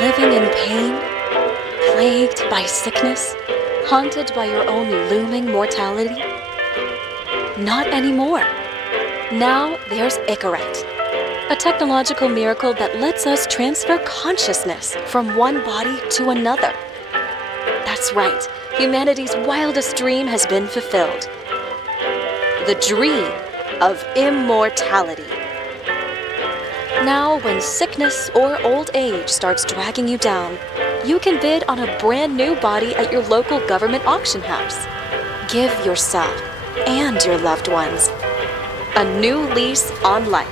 Living in pain, plagued by sickness, haunted by your own looming mortality? Not anymore. Now there's Icarate, a technological miracle that lets us transfer consciousness from one body to another. That's right, humanity's wildest dream has been fulfilled. The dream of immortality. Now, when sickness or old age starts dragging you down, you can bid on a brand new body at your local government auction house. Give yourself and your loved ones a new lease on life.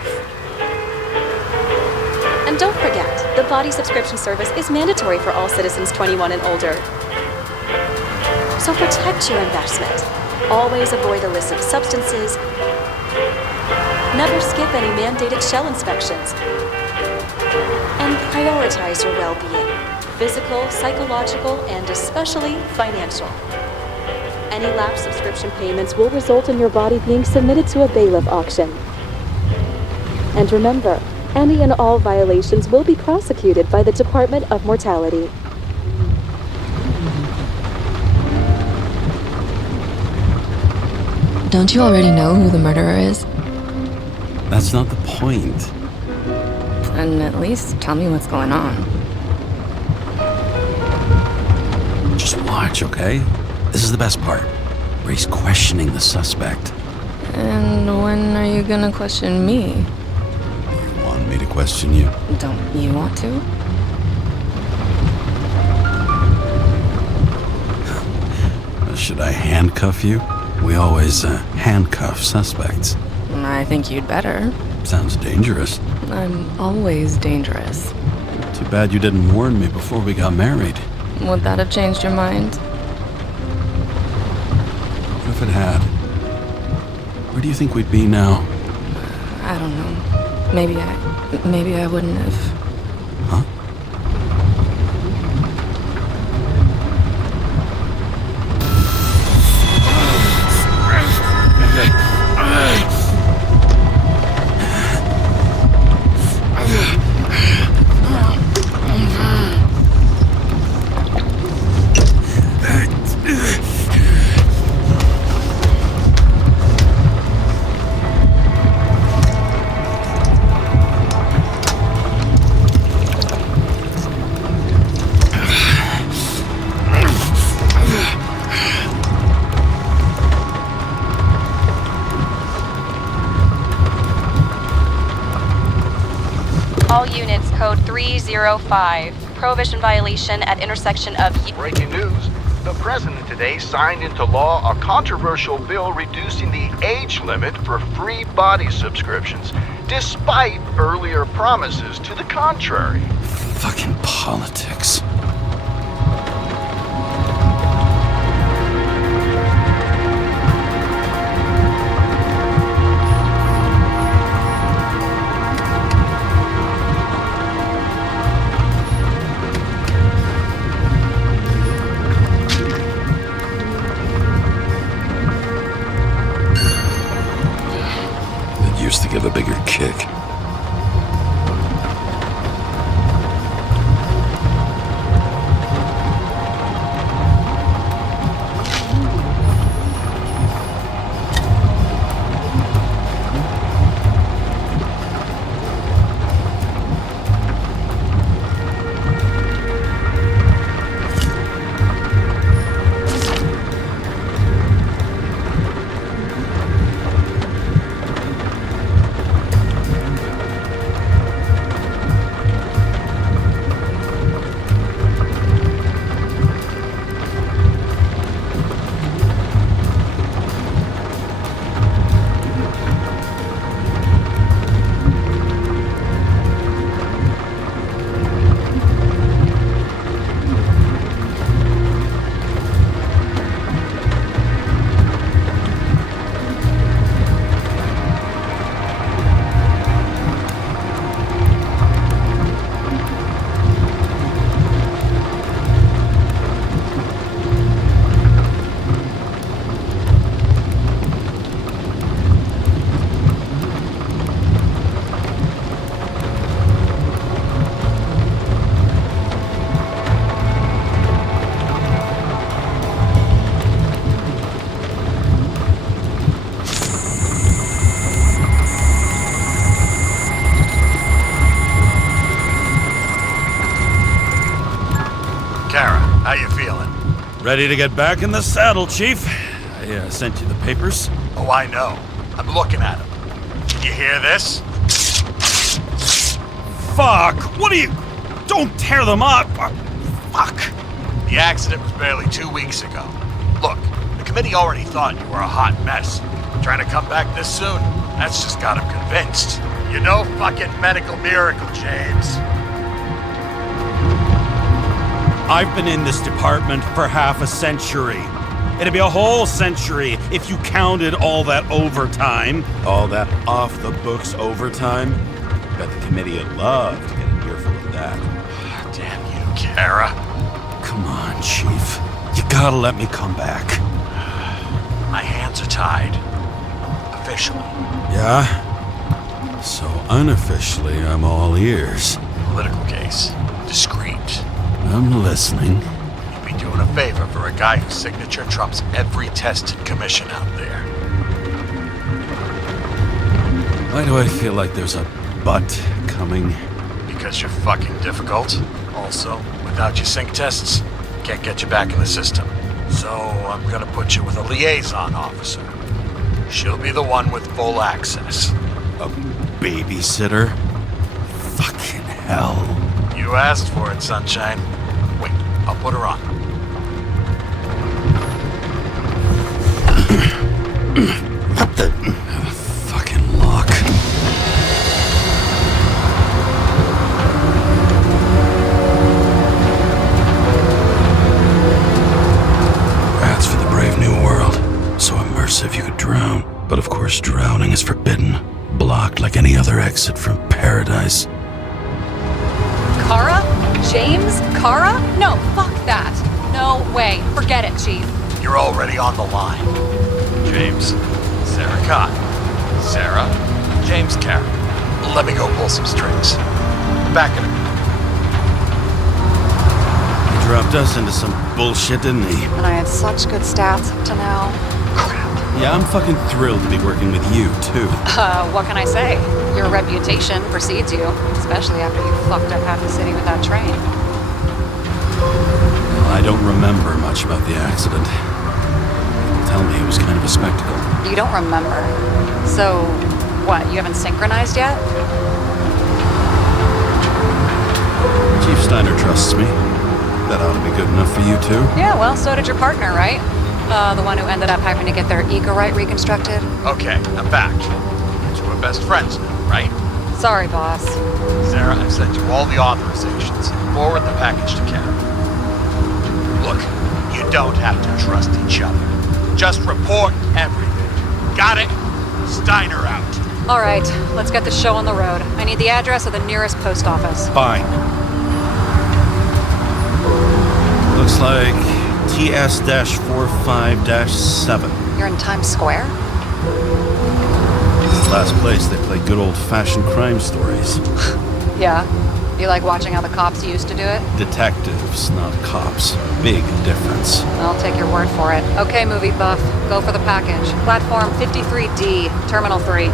And don't forget, the body subscription service is mandatory for all citizens 21 and older. So protect your investment. Always avoid illicit substances. Never skip any mandated shell inspections. And prioritize your well-being, physical, psychological, and especially financial. Any lapsed subscription payments will result in your body being submitted to a bailiff auction. And remember, any and all violations will be prosecuted by the Department of Mortality. Don't you already know who the murderer is? That's not the point. Then at least tell me what's going on. Just watch, okay? This is the best part, where he's questioning the suspect. And when are you gonna question me? You want me to question you? Don't you want to? Should I handcuff you? We always handcuff suspects. I think you'd better. Sounds dangerous. I'm always dangerous. Too bad you didn't warn me before we got married. Would that have changed your mind? What if it had? Where do you think we'd be now? I don't know. Maybe I wouldn't have. Huh? All units, code 305. Prohibition violation at intersection of... Breaking news. The president today signed into law a controversial bill reducing the age limit for free body subscriptions, despite earlier promises to the contrary. Fucking politics. Used to give a bigger kick. Ready to get back in the saddle, Chief. I sent you the papers. Oh, I know. I'm looking at them. Can you hear this? Fuck! What are you... Don't tear them up! Fuck! The accident was barely 2 weeks ago. Look, the committee already thought you were a hot mess. Trying to come back this soon? That's just got them convinced. You're no fucking medical miracle, James. I've been in this department for half a century. It'd be a whole century if you counted all that overtime. All that off-the-books overtime. Bet the committee would love to get an earful of that. Damn you, Karra. Come on, Chief. You gotta let me come back. My hands are tied. Officially. Yeah? So unofficially, I'm all ears. Political case. Discreet. I'm listening. You'd be doing a favor for a guy whose signature trumps every tested commission out there. Why do I feel like there's a but coming? Because you're fucking difficult. Also, without your sync tests, can't get you back in the system. So I'm gonna put you with a liaison officer. She'll be the one with full access. A babysitter? Fucking hell. You asked for it, sunshine. Wait, I'll put her on. What the... fucking lock. Rats for the brave new world. So immersive you could drown. But of course drowning is forbidden. Blocked like any other exit from paradise. Karra? James Karra? No, fuck that. No way. Forget it, Chief. You're already on the line. James, Sarah Khan. Sarah, James Karra. Let me go pull some strings. Back in a minute. He dropped us into some bullshit, didn't he? And I had such good stats up to now. Crap. Yeah, I'm fucking thrilled to be working with you, too. What can I say? Your reputation precedes you, especially after you fucked up half the city with that train. Well, I don't remember much about the accident. People tell me it was kind of a spectacle. You don't remember. So, what, you haven't synchronized yet? Chief Steiner trusts me. That ought to be good enough for you, too. Yeah, well, so did your partner, right? The one who ended up having to get their ego right reconstructed. Okay, I'm back. And we're best friends now, right? Sorry, boss. Sarah, I've sent you all the authorizations. Forward the package to Karen. Look, you don't have to trust each other. Just report everything. Got it? Steiner out. All right, let's get the show on the road. I need the address of the nearest post office. Fine. Looks like TS-45-7. You're in Times Square? This is the last place they play good old-fashioned crime stories. Yeah. You like watching how the cops used to do it? Detectives, not cops. Big difference. I'll take your word for it. Okay, movie buff. Go for the package. Platform 53D, Terminal 3.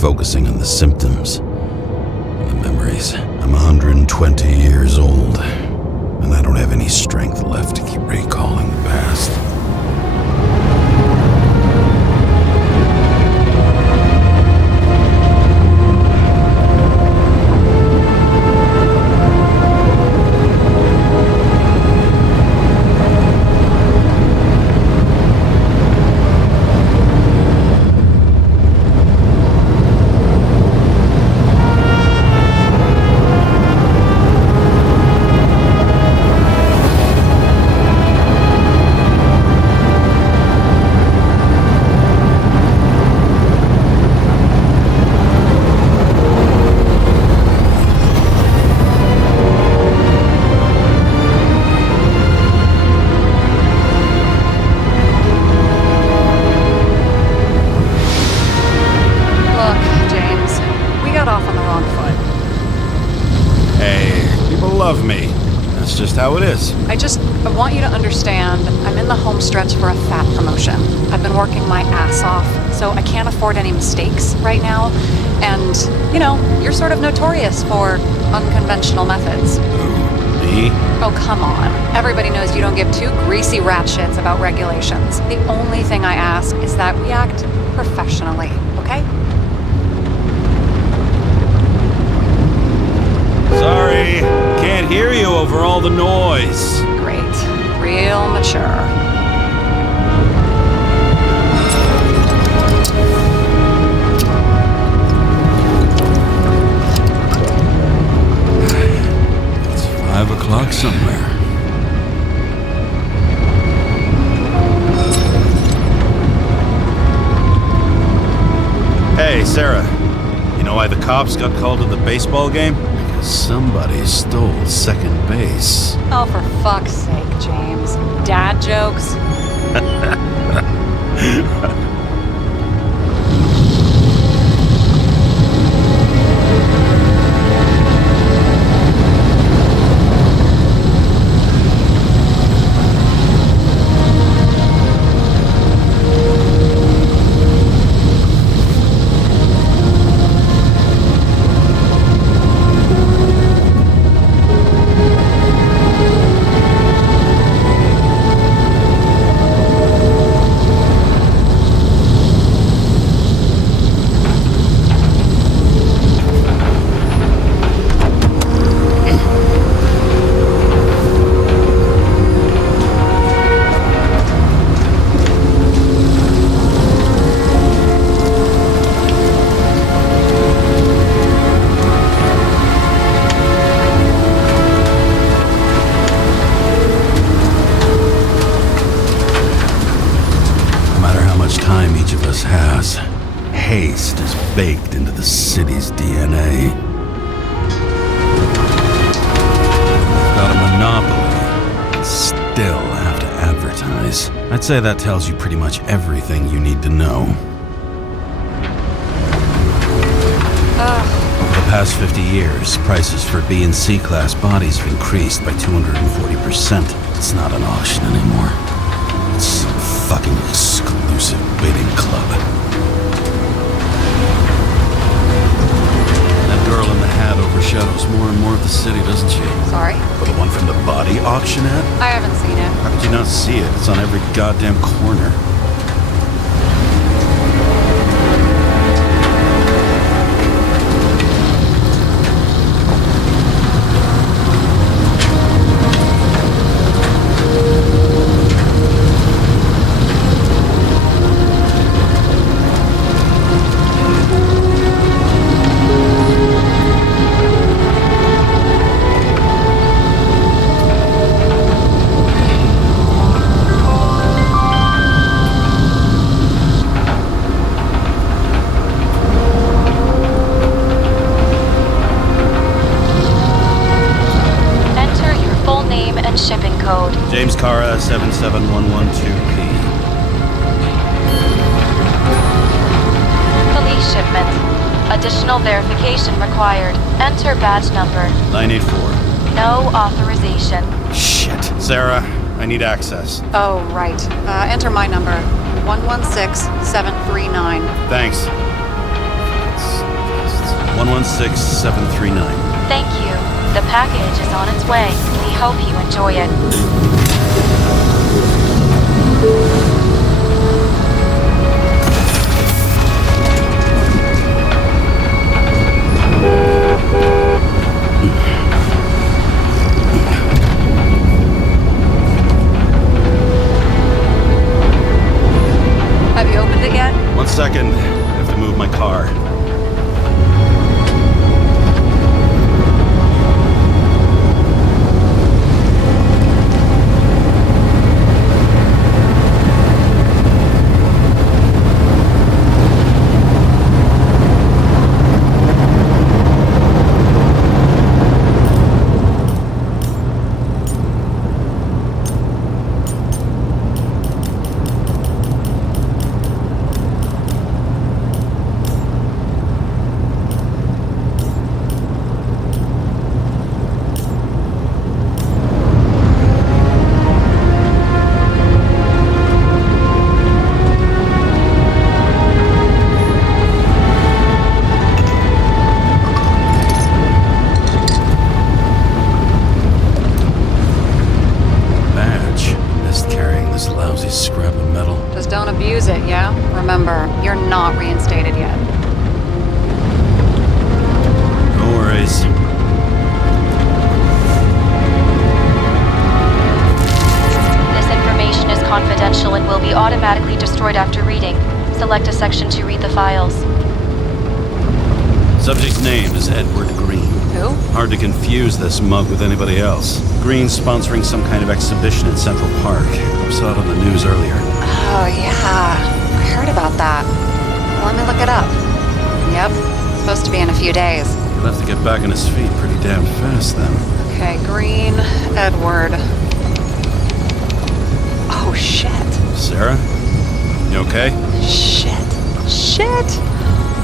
Focusing on the symptoms, the memories. I'm 120 years old, and I don't have any strength left to keep recalling the past. how it is. I want you to understand, I'm in the home stretch for a fat promotion. I've been working my ass off, so I can't afford any mistakes right now. And, you know, you're sort of notorious for unconventional methods. Me? Oh, come on. Everybody knows you don't give two greasy rat shits about regulations. The only thing I ask is that we act professionally, okay? Sorry, can't hear you over all the noise. Great. Real mature. It's 5 o'clock somewhere. Hey, Sarah. You know why the cops got called to the baseball game? Because somebody stole second base. Oh, for fuck's sake, James. Dad jokes? Haste is baked into the city's DNA. Got a monopoly, and still have to advertise. I'd say that tells you pretty much everything you need to know. Over the past 50 years, prices for B and C class bodies have increased by 240%. It's not an auction anymore. It's some fucking exclusive bidding club. Girl in the hat overshadows more and more of the city, doesn't she? Sorry? The one from the body auctionette? I haven't seen it. How could you not see it? It's on every goddamn corner. James Karra, 77112P. Police shipment. Additional verification required. Enter badge number. 984. No authorization. Shit. Sarah, I need access. Oh, right. Enter my number. 116739. Thanks. 116739. Thank you. The package is on its way. We hope you enjoy it. Have you opened it yet? 1 second. I have to move my car. You're not reinstated yet. No worries. This information is confidential and will be automatically destroyed after reading. Select a section to read the files. Subject's name is Edward Green. Who? Hard to confuse this mug with anybody else. Green's sponsoring some kind of exhibition in Central Park. I saw it on the news earlier. Oh, yeah. I heard about that. Let me look it up. Yep. It's supposed to be in a few days. He'll have to get back on his feet pretty damn fast then. Okay, Green, Edward. Oh, shit. Sarah? You okay? Shit.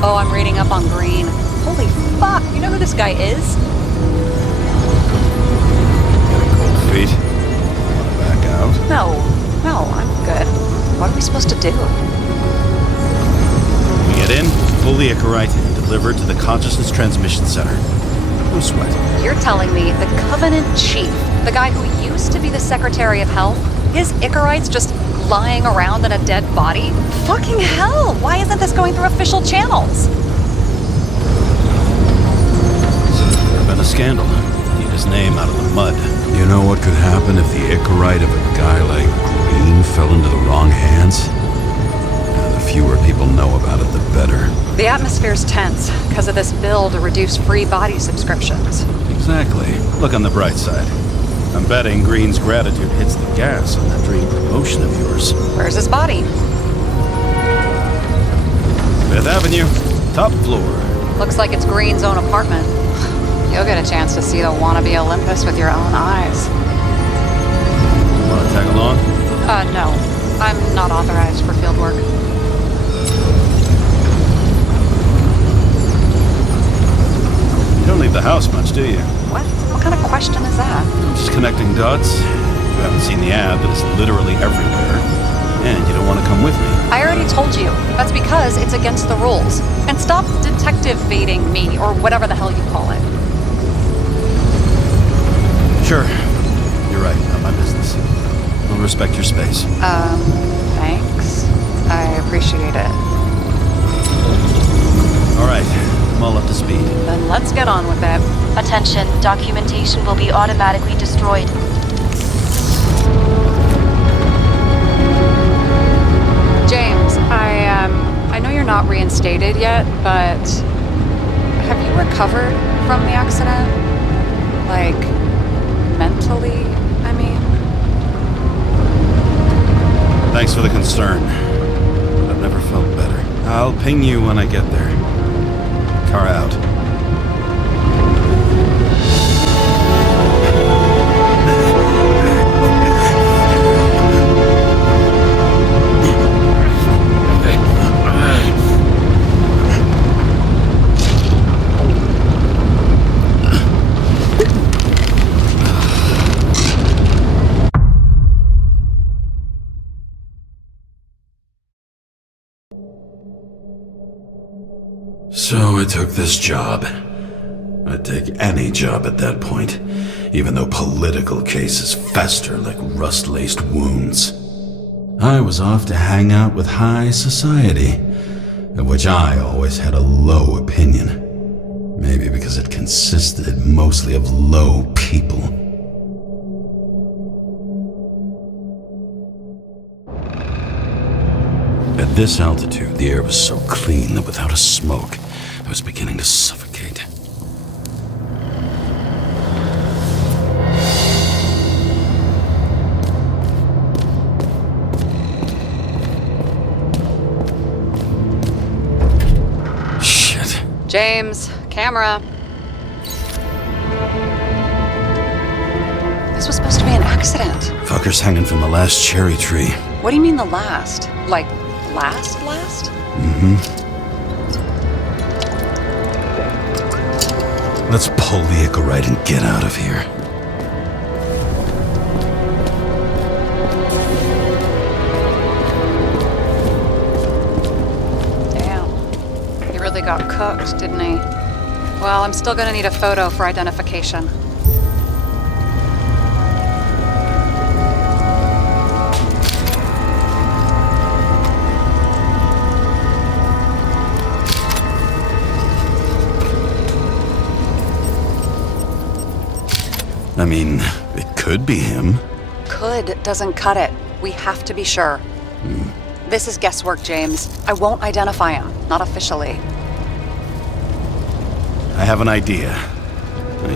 Oh, I'm reading up on Green. Holy fuck, you know who this guy is? Getting cold feet. Wanna back out? No, I'm good. What are we supposed to do? We get in, fully Icarite, and delivered to the Consciousness Transmission Center. No sweat. You're telling me the Covenant Chief, the guy who used to be the Secretary of Health, his Icarite's just lying around in a dead body? Fucking hell! Why isn't this going through official channels? There's been a scandal. Keep his name out of the mud. You know what could happen if the Icarite of a guy like Green fell into the wrong hands? The fewer people know about it, the better. The atmosphere's tense because of this bill to reduce free body subscriptions. Exactly. Look on the bright side. I'm betting Green's gratitude hits the gas on that dream promotion of yours. Where's his body? 5th Avenue, top floor. Looks like it's Green's own apartment. You'll get a chance to see the wannabe Olympus with your own eyes. Want to tag along? No. I'm not authorized for field work. You don't leave the house much, do you? What? What kind of question is that? I'm just connecting dots. You haven't seen the ad that is literally everywhere. And you don't want to come with me. I already told you. That's because it's against the rules. And stop detective-vating me, or whatever the hell you call it. Sure. You're right. Not my business. We'll respect your space. Thanks. I appreciate it. All right. I'm all up to speed. Then let's get on with it. Attention, documentation will be automatically destroyed. James, I know you're not reinstated yet, but have you recovered from the accident? Like, mentally, I mean? Thanks for the concern. But I've never felt better. I'll ping you when I get there. Car out. So I took this job. I'd take any job at that point, even though political cases fester like rust-laced wounds. I was off to hang out with high society, of which I always had a low opinion. Maybe because it consisted mostly of low people. At this altitude, the air was so clean that without a smoke, I was beginning to suffocate. Shit. James, camera. This was supposed to be an accident. Fucker's hanging from the last cherry tree. What do you mean the last? Like, last? Let's pull the Icarite and get out of here. Damn. He really got cooked, didn't he? Well, I'm still gonna need a photo for identification. I mean, it could be him. Could doesn't cut it. We have to be sure. This is guesswork, James. I won't identify him. Not officially. I have an idea.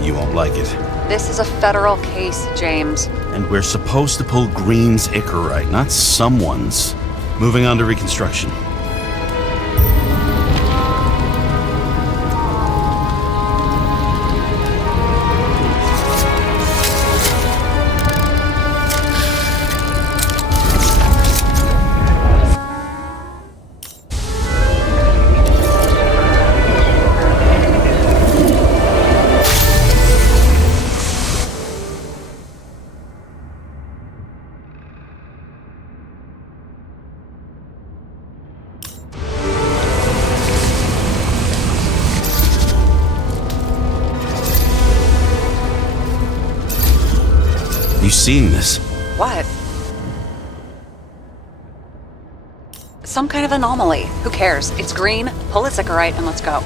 You won't like it. This is a federal case, James. And we're supposed to pull Green's Icarite, not someone's. Moving on to reconstruction. You seeing this? What? Some kind of anomaly. Who cares? It's green, pull its Icarite, and let's go.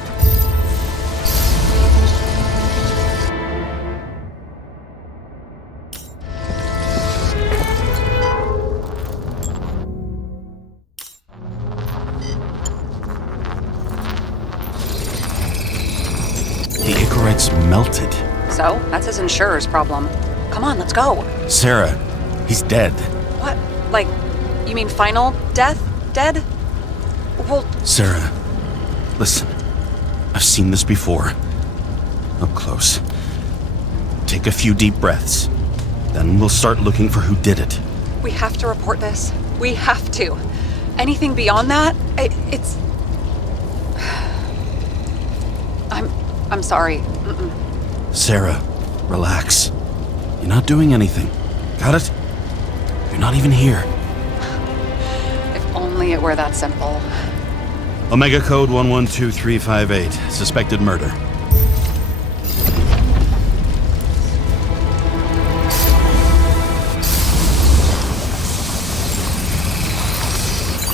The Icarite's melted. So, that's his insurer's problem. Come on, let's go. Sarah, he's dead. What? Like, you mean final death? Dead? Well, Sarah, listen. I've seen this before. Up close. Take a few deep breaths. Then we'll start looking for who did it. we have to report this. We have to. Anything beyond that, it's... I'm sorry. Sarah, relax. You're not doing anything. Got it? You're not even here. If only it were that simple. Omega code 112358. Suspected murder.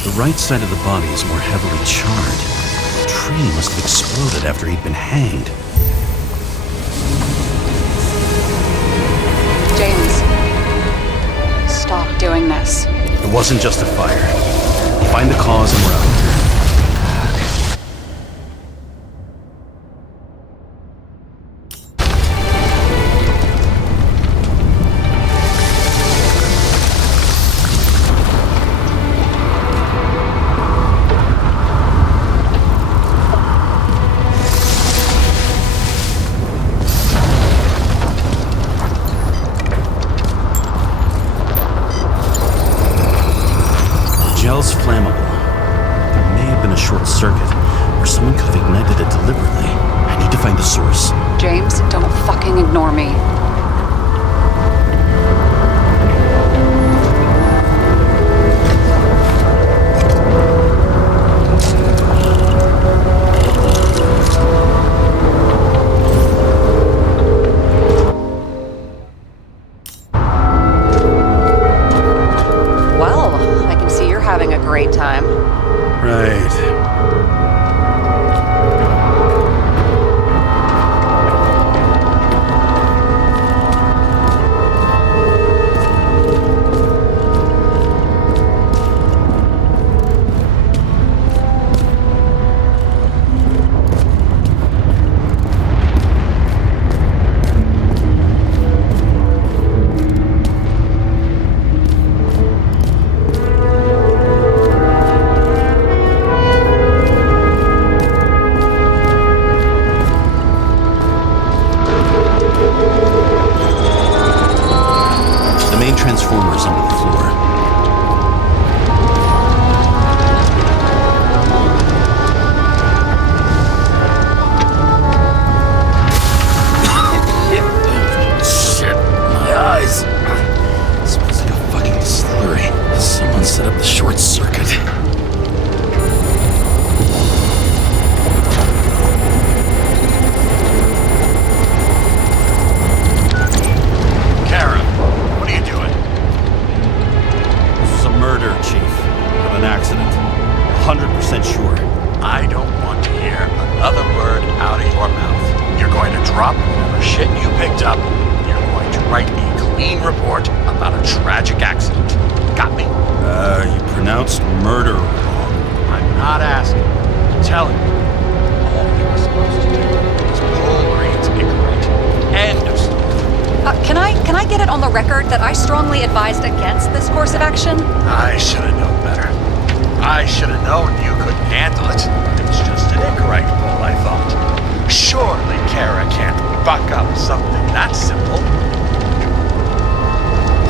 The right side of the body is more heavily charred. The tree must have exploded after he'd been hanged. James, stop doing this. It wasn't just a fire. Find the cause and we're out. Gel's flammable. There may have been a short circuit, or someone could have ignited it deliberately. I need to find the source. James, don't fucking ignore me. Having a great time. Right. Transformers under the floor. Shit, my eyes. Smells like a fucking slurry. Someone set up the short circuit. An accident. 100% sure. I don't want to hear another word out of your mouth. You're going to drop whatever shit you picked up. You're going to write a clean report about a tragic accident. Got me? You pronounced murder wrong. I'm not asking. I'm telling you. All you were supposed to do was pull Green's Icarite. End of story. Can I get it on the record that I strongly advised against this course of action? I should have known better. I should have known you couldn't handle it. It was just an Icarite pull, I thought. Surely Karra can't buck up something that simple.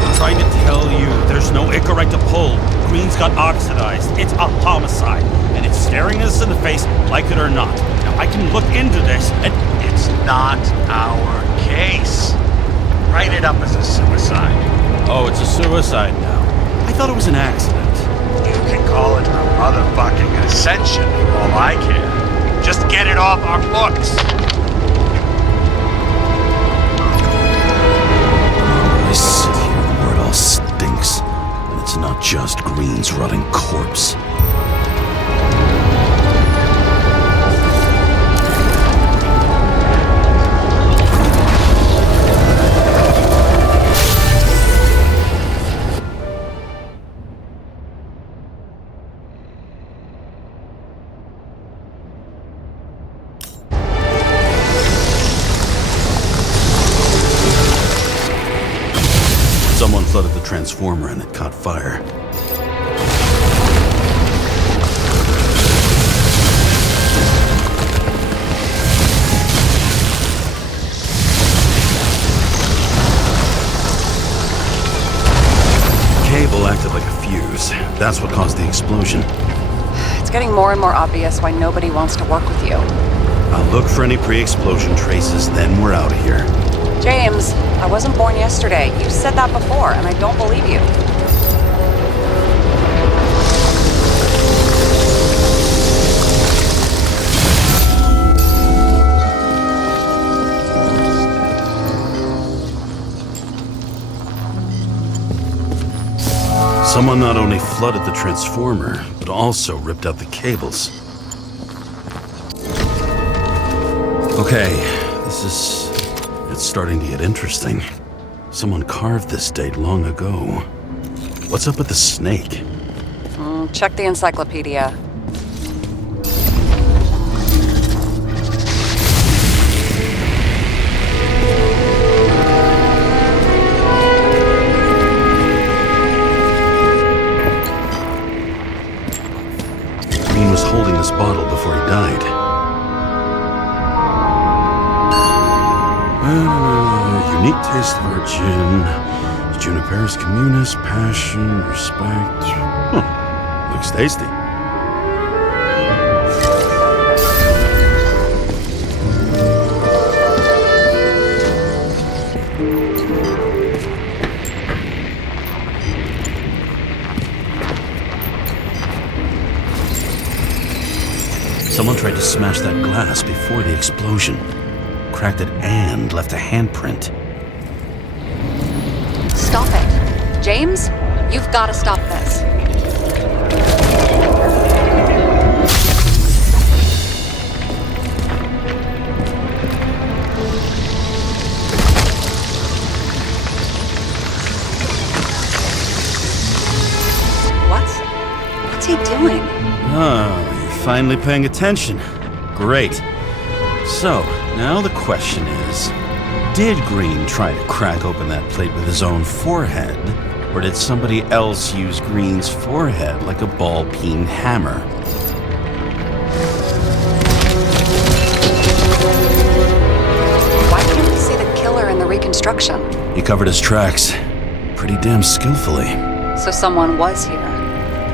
I'm trying to tell you, there's no Icarite to pull. Green's got oxidized. It's a homicide, and it's staring us in the face, like it or not. Now, I can look into this, and It's not our case. Write it up as a suicide. oh, it's a suicide now. I thought it was an accident. You can call it a motherfucking ascension for all I care. Just get it off our books. I sit here where it all stinks, and it's not just Green's rotting corpse. Someone flooded the transformer and it caught fire. Cable acted like a fuse. That's what caused the explosion. It's getting more and more obvious why nobody wants to work with you. I'll look for any pre-explosion traces, then we're out of here. James, I wasn't born yesterday. You said that before, and I don't believe you. Someone not only flooded the transformer, but also ripped out the cables. Okay, it's starting to get interesting. Someone carved this date long ago. What's up with the snake? Check the encyclopedia. Green was holding this bottle before he died. Unique taste of our gin. Juniper's communis, passion, respect. Looks tasty. Someone tried to smash that glass before the explosion. Cracked it and left a handprint. Stop it. James, you've got to stop this. What's he doing? Oh, you're finally paying attention. Great. So, now the question is, did Green try to crack open that plate with his own forehead, or did somebody else use Green's forehead like a ball-peen hammer? Why can't we see the killer in the reconstruction? He covered his tracks pretty damn skillfully. So someone was here.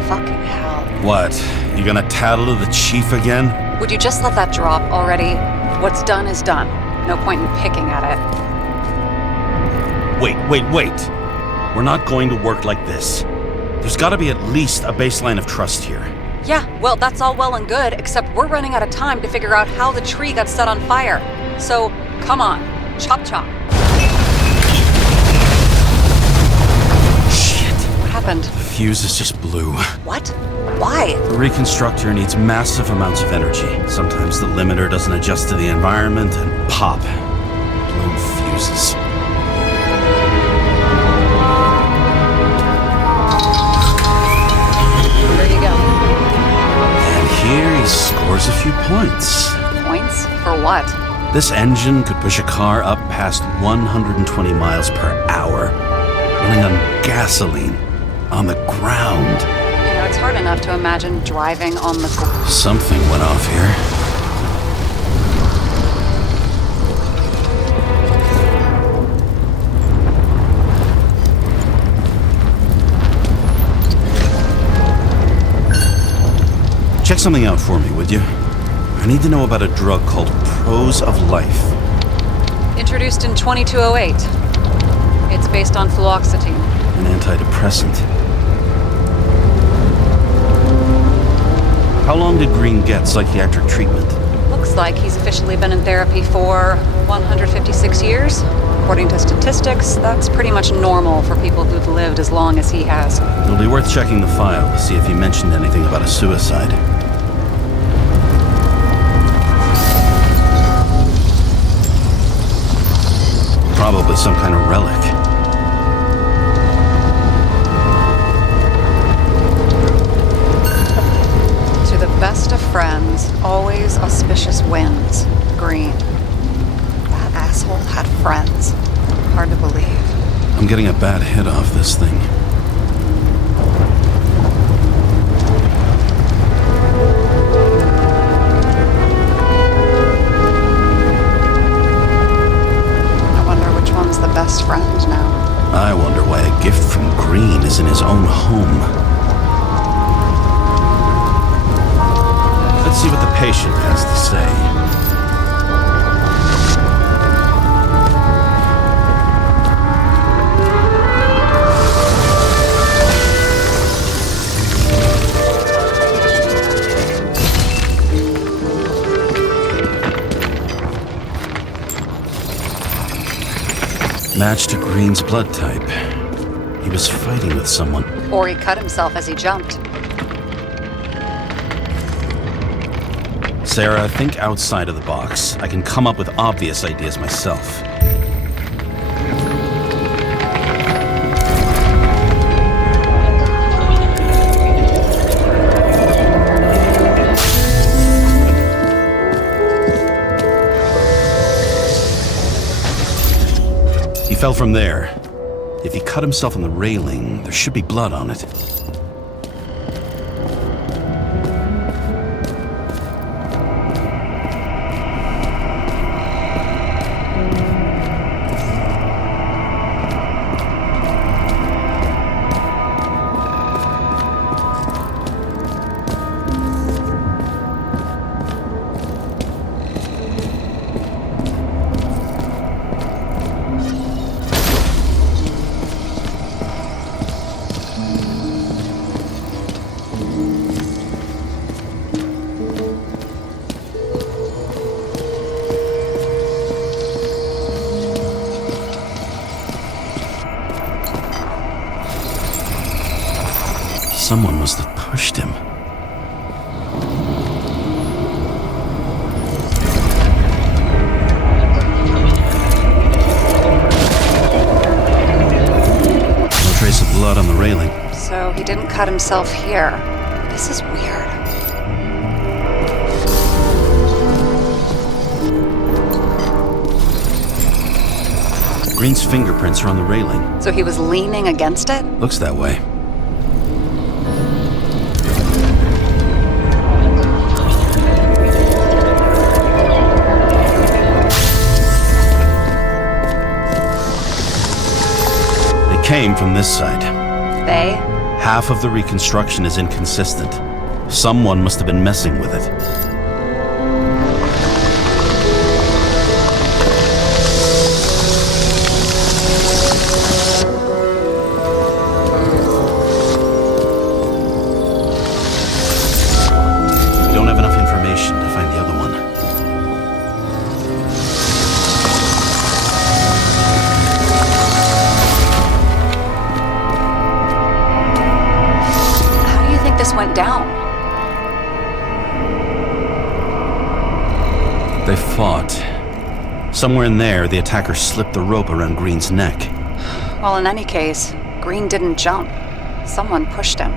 Fucking hell. What? You gonna tattle to the chief again? Would you just let that drop already? What's done is done. No point in picking at it. Wait. We're not going to work like this. There's gotta be at least a baseline of trust here. Yeah, well, that's all well and good, except we're running out of time to figure out how the tree got set on fire. So, come on. Chop chop. Shit. What happened? The fuses just blew. What? Why? The reconstructor needs massive amounts of energy. Sometimes the limiter doesn't adjust to the environment and pop. Blown fuses. he scores a few points. Points? For what? This engine could push a car up past 120 miles per hour, running on gasoline, on the ground. You know, it's hard enough to imagine driving on the... Something went off here. Check something out for me, would you? I need to know about a drug called Prose of Life. Introduced in 2208. It's based on fluoxetine. An antidepressant. How long did Green get psychiatric treatment? Looks like he's officially been in therapy for 156 years. According to statistics, that's pretty much normal for people who've lived as long as he has. It'll be worth checking the file to see if he mentioned anything about a suicide. Probably some kind of relic. To the best of friends, always auspicious winds. Green. That asshole had friends. Hard to believe. I'm getting a bad hit off this thing. The best friend now. I wonder why a gift from Green is in his own home. Let's see what the patient has to say. Matched to Green's blood type. He was fighting with someone. Or he cut himself as he jumped. Sarah, think outside of the box. I can come up with obvious ideas myself. He fell from there. If he cut himself on the railing, there should be blood on it. Someone must have pushed him. No trace of blood on the railing. So he didn't cut himself here. This is weird. Green's fingerprints are on the railing. So he was leaning against it? Looks that way. Came from this side. They? Half of the reconstruction is inconsistent. Someone must have been messing with it. We don't have enough information to find the other one. This went down. They fought. Somewhere in there, the attacker slipped the rope around Green's neck. Well, in any case, Green didn't jump. Someone pushed him.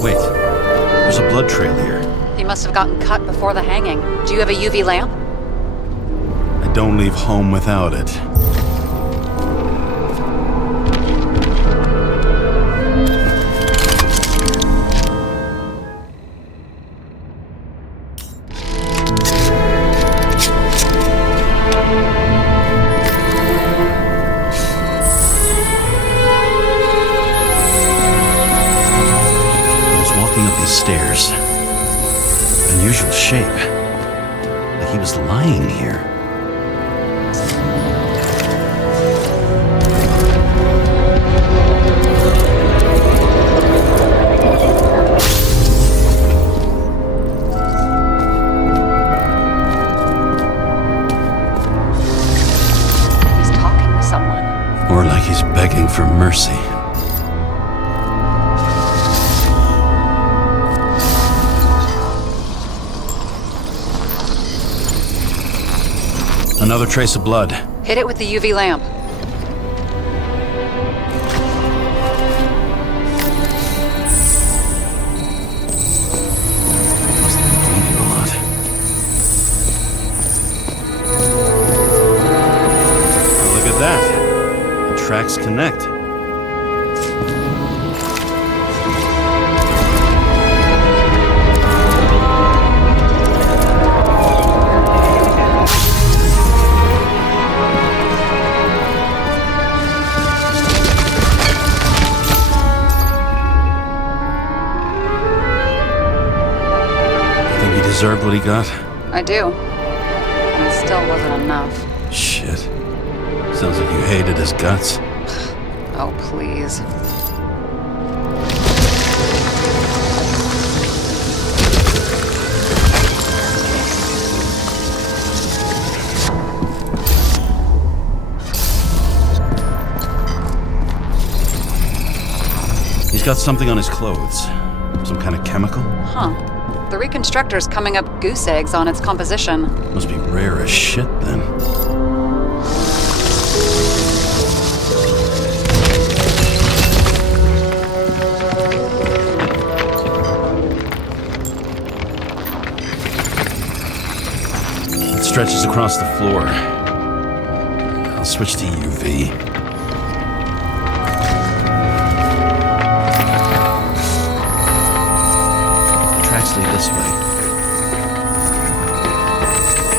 Wait, there's a blood trail here. He must have gotten cut before the hanging. Do you have a UV lamp? I don't leave home without it. Stairs. Unusual shape. Like he was lying here. He's talking to someone. Or like he's begging for mercy. Another trace of blood. Hit it with the UV lamp. Must have been bleeding a lot. Oh, look at that. The tracks connect. Deserved what he got? I do. And it still wasn't enough. Shit. Sounds like you hated his guts. Oh, please. He's got something on his clothes. Some kind of chemical? Huh. The reconstructor's coming up goose eggs on its composition. Must be rare as shit, then. It stretches across the floor. I'll switch to UV. This way.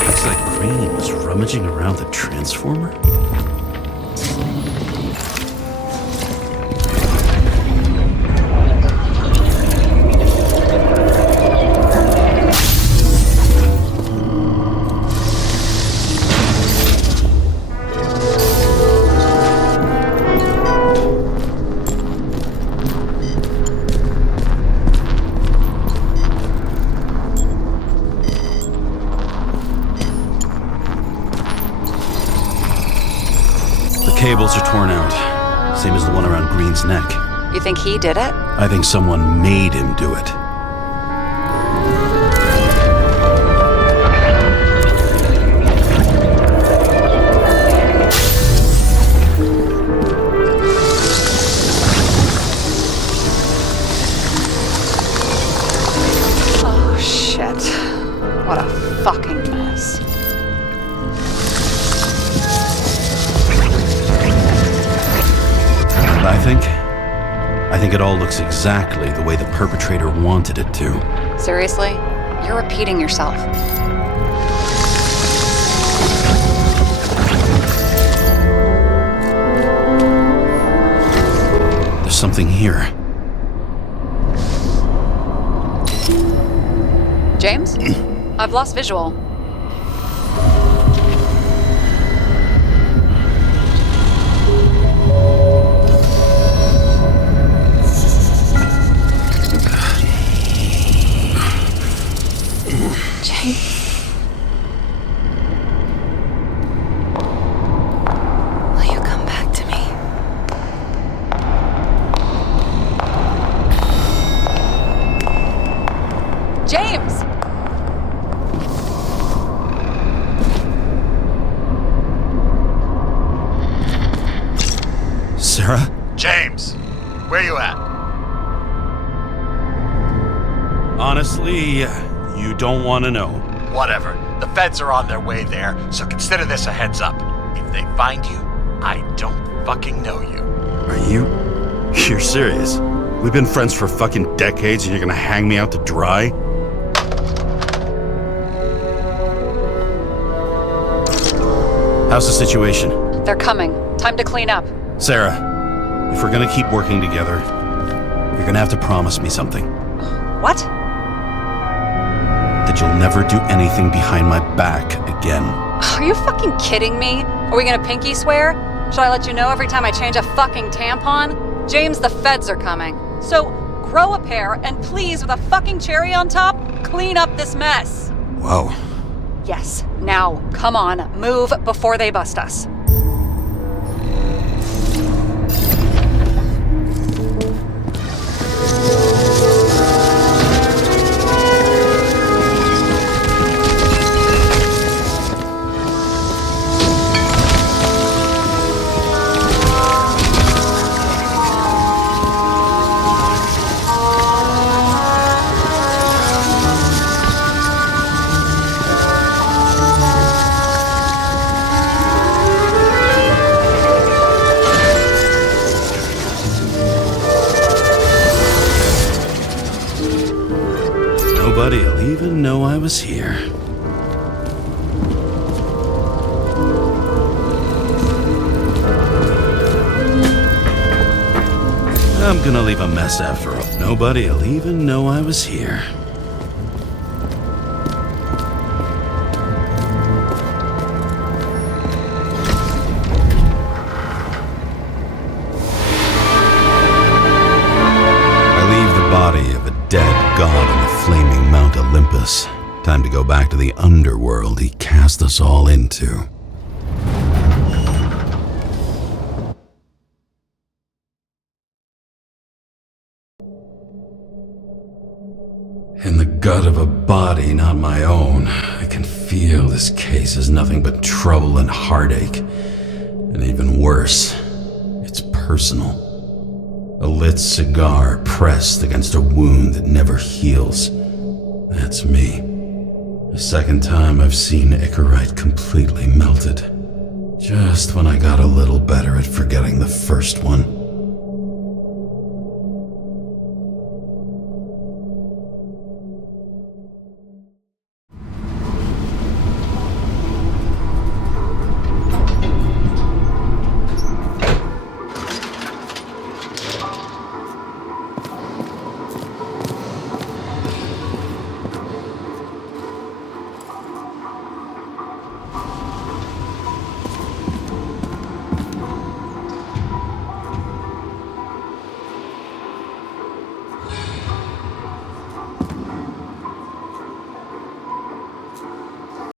Looks like Green was rummaging around the transformer. Cables are torn out, same as the one around Green's neck. You think he did it? I think someone made him do it. Oh, shit. What a fucking mess. I think it all looks exactly the way the perpetrator wanted it to. Seriously? You're repeating yourself. There's something here. James? I've lost visual. Will you come back to me? James! Sarah? James, where you at? Honestly, you don't want to know. Whatever. The feds are on their way there, so consider this a heads up. If they find you, I don't fucking know you. Are you? You're serious? We've been friends for fucking decades and you're gonna hang me out to dry? How's the situation? They're coming. Time to clean up. Sarah, if we're gonna keep working together, you're gonna have to promise me something. What? That you'll never do anything behind my back again. Are you fucking kidding me? Are we gonna pinky swear? Should I let you know every time I change a fucking tampon? James, the feds are coming. So, grow a pair, and please, with a fucking cherry on top, clean up this mess. Whoa. Yes, now, come on, move before they bust us. Nobody'll even know I was here. I'm gonna leave a mess after all. Nobody'll even know I was here. Body of a dead god on the flaming Mount Olympus. Time to go back to the underworld he cast us all into. In the gut of a body not my own, I can feel this case is nothing but trouble and heartache. And even worse, it's personal. A lit cigar pressed against a wound that never heals. That's me. The second time I've seen Icarite completely melted. Just when I got a little better at forgetting the first one.